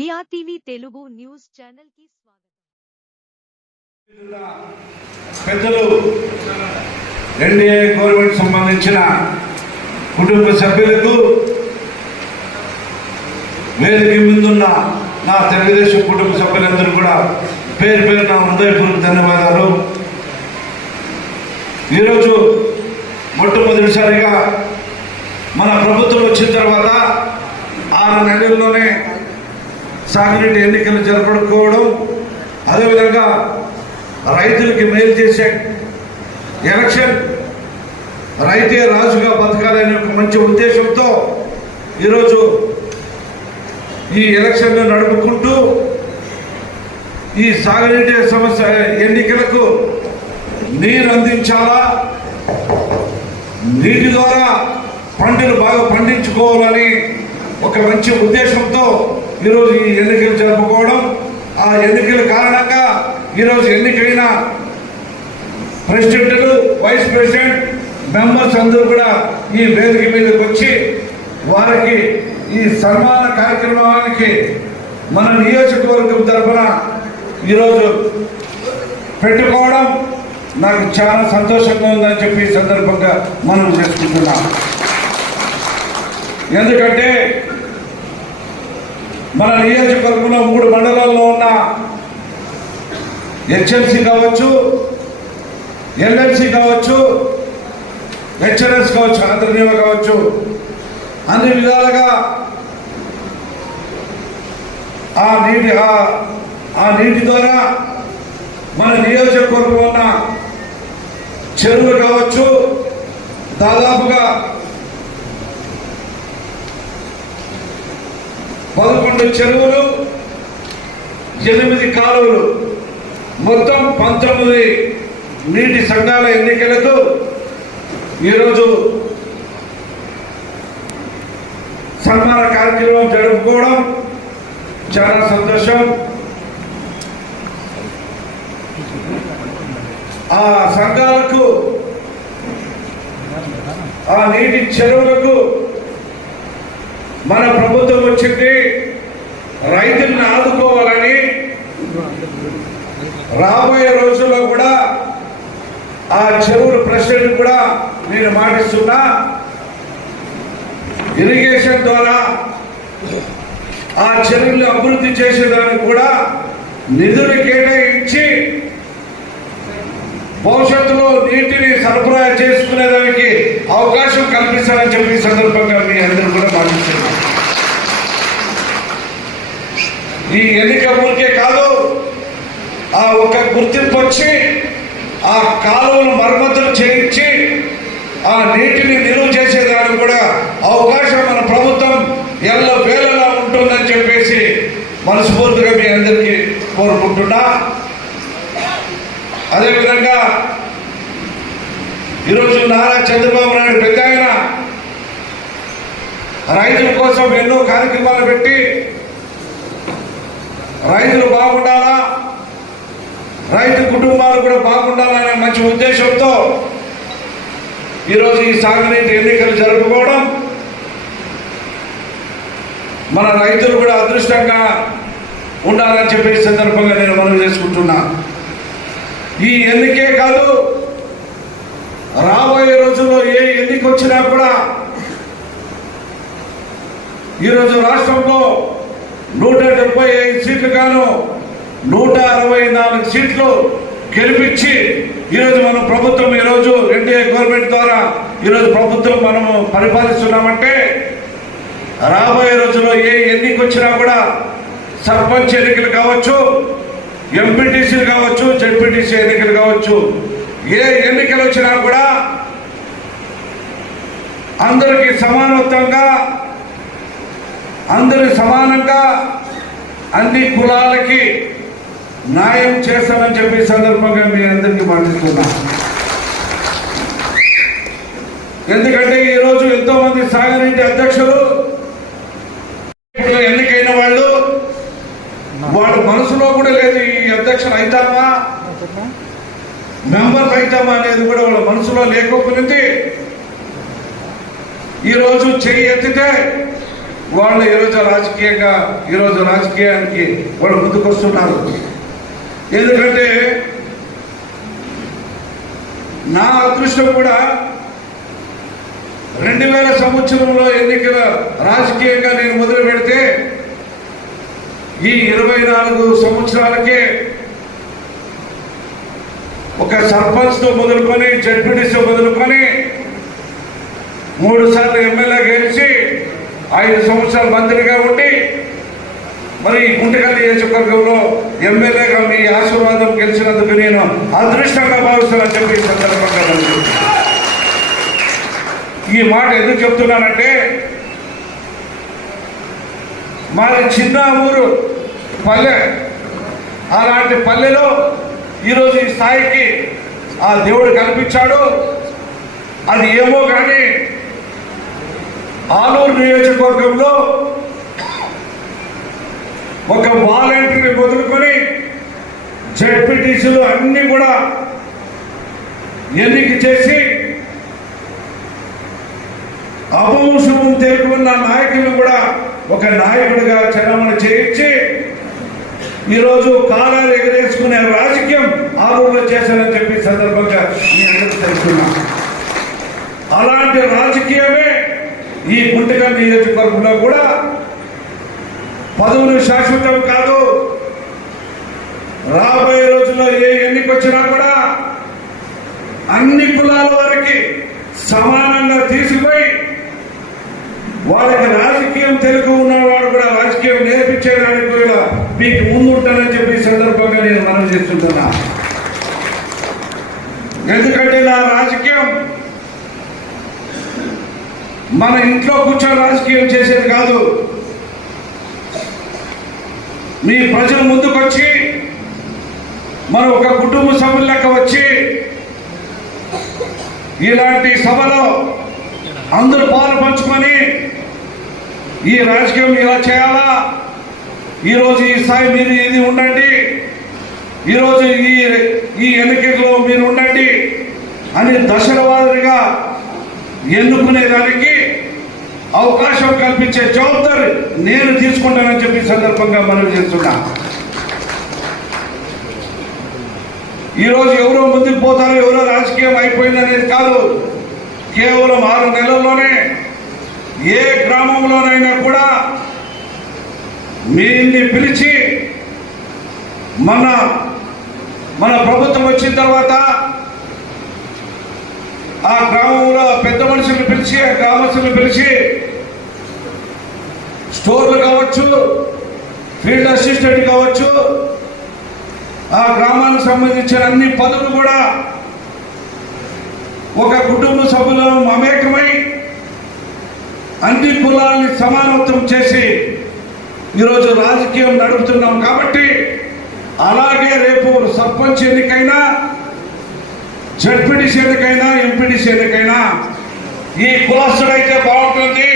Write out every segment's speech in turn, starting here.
విఆర్టీవీ Telugu news ఛానల్కి స్వాగతం. పెద్దలు ఎన్డీఏ గవర్నమెంట్ సంబంధించిన కుటుంబ సభ్యులకు వేదిక ముందున్న నా తెలుగుదేశం కుటుంబ సభ్యులందరూ కూడా పేరు పేరు నా హృదయపూర్వక ధన్యవాదాలు. ఈరోజు మొట్టమొదటిసారిగా మన ప్రభుత్వం వచ్చిన తర్వాత ఆరు నెలల్లోనే సాగునీటి ఎన్నికలు జరపడుకోవడం అదేవిధంగా రైతులకి మేలు చేసే ఎలక్షన్ రైతే రాజుగా బతకాలనే ఒక మంచి ఉద్దేశంతో ఈరోజు ఈ ఎలక్షన్ను నడుపుకుంటూ ఈ సాగునీటి సమస్య ఎన్నికలకు నీరు అందించాలా? నీటి ద్వారా పంటలు బాగా పండించుకోవాలని ఒక మంచి ఉద్దేశంతో ఈరోజు ఈ ఎన్నికలు జరుపుకోవడం ఆ ఎన్నికల కారణంగా ఈరోజు ఎన్నికైన ప్రెసిడెంట్లు వైస్ ప్రెసిడెంట్ మెంబర్స్ అందరూ కూడా ఈ వేదిక మీదకి వచ్చి వారికి ఈ సన్మాన కార్యక్రమానికి మన నియోజకవర్గం తరఫున ఈరోజు పెట్టుకోవడం నాకు చాలా సంతోషంగా ఉందని చెప్పి ఈ సందర్భంగా మనం చేసుకుంటున్నాం. ఎందుకంటే మన నియోజకవర్గంలో మూడు మండలాల్లో ఉన్న హెచ్ఎల్సి కావచ్చు ఎల్ఎల్సి కావచ్చు హెచ్ఎన్ఎస్ కావచ్చు ఆంధ్రనీవ కావచ్చు అన్ని విధాలుగా ఆ నీటి ఆ- నీటి ద్వారా మన నియోజకవర్గం ఉన్న చెరువులు కావచ్చు దాదాపుగా పదకొండు చెరువులు ఎనిమిది కాలువలు. మొత్తం పంతొమ్మిది నీటి సంఘాల ఎన్నికలకు ఈరోజు సన్మాన కార్యక్రమం జరుపుకోవడం చాలా సంతోషం. ఆ సంఘాలకు ఆ నీటి చెరువులకు మన ప్రభుత్వం వచ్చింది. రైతులను ఆదుకోవాలని రాబోయే రోజుల్లో కూడా ఆ చెరువుల ప్రెసిడెంట్ కూడా నేను మాటిస్తున్నా. ఇరిగేషన్ ద్వారా ఆ చెరువులు అభివృద్ధి చేసేదానికి కూడా నిధులు కేటాయించి భవిష్యత్తులో నీటిని సరఫరా చేసుకునేదానికి అవకాశం కల్పిస్తారని చెప్పి సందర్భంగా మీ అందరూ కూడా భావిస్తున్నాం ఈ ఎన్నిక ఊరికే కాదు. ఆ ఒక గుర్తింపు వచ్చి ఆ కాలువను మరమ్మతులు చేయించి ఆ నీటిని నిలువ చేసేదానికి కూడా అవకాశం మన ప్రభుత్వం ఎల్ల వేలలా ఉంటుందని చెప్పేసి మనస్ఫూర్తిగా మీ అందరికీ కోరుకుంటున్నా. అదేవిధంగా ఈరోజు నారా చంద్రబాబు నాయుడు పెద్ద ఆయన రైతుల కోసం ఎన్నో కార్యక్రమాలు పెట్టి రైతులు బాగుండాలా? రైతు కుటుంబాలు కూడా బాగుండాలనే మంచి ఉద్దేశంతో ఈరోజు ఈ సాగునీటి ఎన్నికలు జరుపుకోవడం మన రైతులు కూడా అదృష్టంగా ఉండాలని చెప్పే సందర్భంగా నేను మనవి చేసుకుంటున్నా. ఈ ఎన్నికే కాదు రాబోయే రోజుల్లో ఏ ఎన్నిక వచ్చినా కూడా ఈరోజు రాష్ట్రంలో నూట డెబ్బై ఐదు సీట్లు గాను నూట అరవై నాలుగు సీట్లు గెలిపించి ఈరోజు మనం ప్రభుత్వం ఈరోజు ఎన్డీఏ గవర్నమెంట్ ద్వారా ఈరోజు ప్రభుత్వం మనము పరిపాలిస్తున్నామంటే రాబోయే రోజుల్లో ఏ ఎన్నిక వచ్చినా కూడా సర్పంచ్ ఎన్నికలు కావచ్చు ఎంపీటీసీలు కావచ్చు జడ్పీటీసీ ఎన్నికలు కావచ్చు ఏ ఎన్నికలు వచ్చినా కూడా అందరికీ సమానత్వంగా అందరి సమానంగా అన్ని కులాలకి న్యాయం చేస్తామని చెప్పి సందర్భంగా మీ అందరికీ మాటిస్తున్నా. ఎందుకంటే ఈరోజు ఎంతో మంది సాగనీటి అధ్యక్షులు ఇప్పుడు ఎన్నికైన వాళ్ళు వాళ్ళ మనసులో కూడా లేదు ఈ అధ్యక్షులు అవుతామా మెంబర్లు అవుతామా అనేది కూడా వాళ్ళ మనసులో లేకపోయింది ఈరోజు చెయ్యి ఎత్తితే వాళ్ళు ఈరోజు రాజకీయంగా ఈరోజు రాజకీయానికి వాళ్ళు ముందుకొస్తున్నారు ఎందుకంటే నా అదృష్టం కూడా రెండు వేల సంవత్సరంలో ఎన్నికల రాజకీయంగా నేను మొదలు పెడితే ఈ ఇరవై నాలుగు సంవత్సరాలకే ఒక సర్పంచ్తో మొదలుకొని జడ్పీటీసీ మొదలుకొని మూడు సార్లు ఎమ్మెల్యే గెలిచి ఐదు సంవత్సరాలు మంత్రిగా ఉండి మరి గుంటకల్లి నియోజకవర్గంలో ఎమ్మెల్యేగా మీ ఆశీర్వాదం గెలిచినందుకు నేను అదృష్టంగా భావిస్తానని చెప్పి ఈ సందర్భంగా ఈ మాట ఎందుకు చెప్తున్నానంటే మాది చిన్న ఊరు పల్లె. అలాంటి పల్లెలో ఈరోజు ఈ స్థాయికి ఆ దేవుడు కల్పించాడు. అది ఏమో కానీ ఆలూరు నియోజకవర్గంలో ఒక వాలంటీర్ని వదులుకొని జడ్పీటీసీలు అన్ని కూడా ఎన్నిక చేసి అపవంశము తెలుపుకున్న నాయకులు కూడా ఒక నాయకుడిగా చరమణ చేయించి ఈరోజు కాలాలు ఎగరేసుకునే రాజకీయం ఆలూరులో చేశారని చెప్పి సందర్భంగా మీ అలాంటి రాజకీయమే ఈ గుంటగా నియోజకవర్గంలో కూడా పదవులు శాశ్వతం కాదు. రాబోయే రోజుల్లో ఏ ఎన్నిక వచ్చినా కూడా అన్ని కులాల వారికి సమానంగా తీసుకుపోయి వాళ్ళకి రాజకీయం తెలుగు ఉన్నవాడు కూడా రాజకీయం నేర్పించేదానికి కూడా మీకు ముందుంటానని చెప్పి సందర్భంగా నేను మనం చేస్తుంటున్నా. ఎందుకంటే నా రాజకీయం మన ఇంట్లో కూర్చొని రాజకీయం చేసేది కాదు. మీ ప్రజల ముందుకొచ్చి మన ఒక కుటుంబ సభ్యుల లెక్క వచ్చి ఇలాంటి సభలో అందరూ పాలు పంచుకొని ఈ రాజకీయం ఇలా చేయాలా? ఈరోజు ఈ స్థాయి మీరు ఇది ఉండండి. ఈరోజు ఈ ఈ ఎన్నికల్లో మీరు ఉండండి అని దశల వారిగా ఎన్నుకునేదానికి అవకాశం కల్పించే జవాబుదారి నేను తీసుకుంటానని చెప్పి సందర్భంగా మనం చేస్తున్నా. ఈరోజు ఎవరో ముందుకు పోతారో ఎవరో రాజకీయం అయిపోయిందనేది కాదు. కేవలం ఆరు నెలల్లోనే ఏ గ్రామంలోనైనా కూడా మీరిని పిలిచి మన మన ప్రభుత్వం వచ్చిన తర్వాత ఆ గ్రామంలో పెద్ద మనుషుల్ని పిలిచి ఆ గ్రామస్తుల్ని పిలిచి స్టోర్లు కావచ్చు ఫీల్డ్ అసిస్టెంట్ కావచ్చు ఆ గ్రామానికి సంబంధించిన అన్ని పనులు కూడా ఒక కుటుంబ సభ్యులు మమేకమై అన్ని కులాలని సమానత్వం చేసి ఈరోజు రాజకీయం నడుపుతున్నాం కాబట్టి అలాగే రేపు సర్పంచ్ ఎన్నికైనా జడ్పీటీసీ చేతకైనా ఎంపీటీసీ చేతకైనా ఈ కులస్తుడైతే బాగుంటుంది.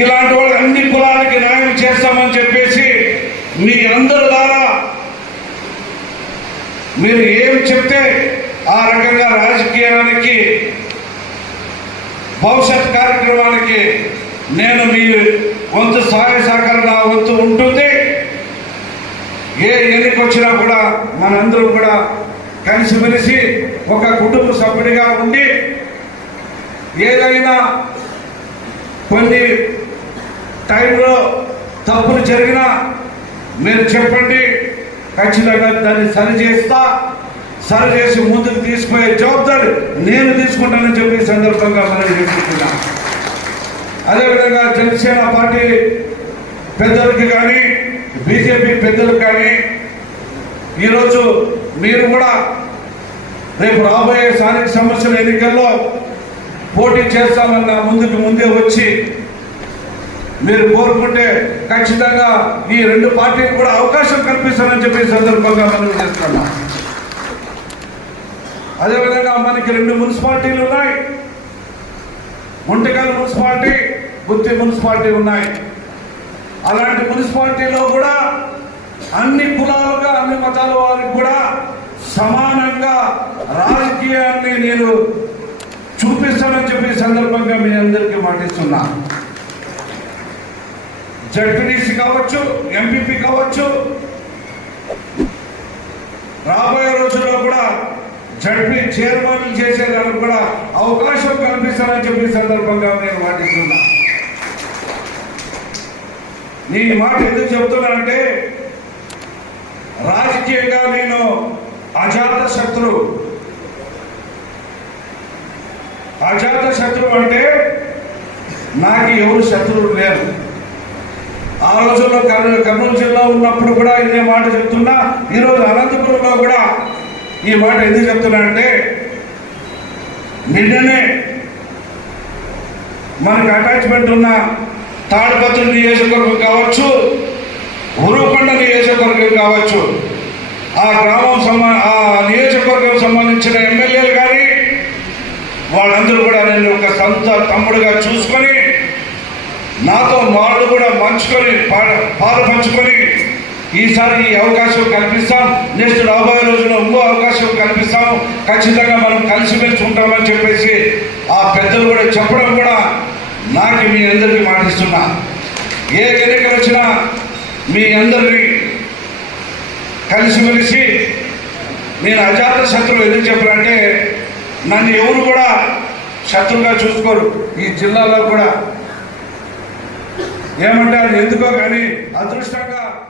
ఇలాంటి వాళ్ళు అన్ని కులాలకి న్యాయం చేస్తామని చెప్పేసి మీ అందరి ద్వారా మీరు ఏం చెప్తే ఆ రకంగా రాజకీయానికి భవిష్యత్ కార్యక్రమానికి నేను మీ వంతు సహాయ సహకారం నా వంతు ఉంటుంది. ఏ ఎన్నికొచ్చినా కూడా మనందరం కూడా కలిసిమెలిసి ఒక కుటుంబ సభ్యుడిగా ఉండి ఏదైనా కొన్ని టైంలో తప్పులు జరిగినా మీరు చెప్పండి ఖచ్చితంగా దాన్ని సరి చేస్తా సరి చేసి ముందుకు తీసుకుపోయే జవాబుదారి నేను తీసుకుంటానని చెప్పి సందర్భంగా మనం చెప్పుకున్నా అదేవిధంగా జనసేన పార్టీ పెద్దలకి కానీ బీజేపీ పెద్దలకు కానీ ఈరోజు మీరు కూడా రేపు రాబోయే స్థానిక సమస్యల ఎన్నికల్లో పోటీ చేస్తామన్న ముందుకు ముందే వచ్చి మీరు కోరుకుంటే ఖచ్చితంగా ఈ రెండు పార్టీలు కూడా అవకాశం కల్పిస్తానని చెప్పి సందర్భంగా మనం చేస్తున్నాం అదేవిధంగా మనకి రెండు మున్సిపాలిటీలు ఉన్నాయి. ముంటకల్ మున్సిపాలిటీ గుత్తి మున్సిపాలిటీ ఉన్నాయి. అలాంటి మున్సిపాలిటీలో కూడా అన్ని కులాలుగా మతాల వారికి కూడా సమానంగా రాజకీయాన్ని నేను చూపిస్తానని చెప్పి సందర్భంగా మీ అందరికీ మాటిస్తున్నా. జడ్పీటీసీ కావచ్చు ఎంపీపీ కావచ్చు రాబోయే రోజుల్లో కూడా జడ్పీ చైర్మన్ చేసేదానికి కూడా అవకాశం కల్పిస్తానని చెప్పి సందర్భంగా నేను మాటిస్తున్నా. నేను మాట ఎందుకు చెప్తున్నానంటే రాజకీయంగా నేను అజాత శత్రువు అజాత శత్రువు అంటే నాకు ఎవరు శత్రువులు లేరు. ఆ రోజుల్లో కర్నూలు కర్నూలు జిల్లా ఉన్నప్పుడు కూడా ఇదే మాట చెప్తున్నా. ఈరోజు అనంతపురంలో కూడా ఈ మాట ఎందుకు చెప్తున్నా అంటే నిన్ననే మనకు అటాచ్మెంట్ ఉన్న తాడిపత్రి నియోజకవర్గం కావచ్చు ఉరుకొండ నియోజకవర్గం కావచ్చు. ఆ గ్రామం సంబ ఆ నియోజకవర్గం సంబంధించిన ఎమ్మెల్యేలు కానీ వాళ్ళందరూ కూడా నేను ఒక సొంత తమ్ముడుగా చూసుకొని నాతో వాళ్ళు కూడా మంచుకొని పా- పాలు పంచుకొని ఈసారి ఈ అవకాశం కల్పిస్తాం. నెక్స్ట్ రాబోయే రోజుల్లో ఇంకో అవకాశం కల్పిస్తాం ఖచ్చితంగా మనం కలిసిమెలిసి ఉంటామని చెప్పేసి ఆ పెద్దలు కూడా చెప్పడం కూడా నాకు మీ అందరికీ మాటిస్తున్నా. ఏ ఎన్నికలు వచ్చినా మీ అందరినీ కలిసిమెలిసి నేను అజాత శత్రువు ఎందుకు చెప్పానంటే నన్ను ఎవరు కూడా శత్రువుగా చూసుకోరు ఈ జిల్లాలో కూడా. ఏమంటే అది ఎందుకో కానీ అదృష్టంగా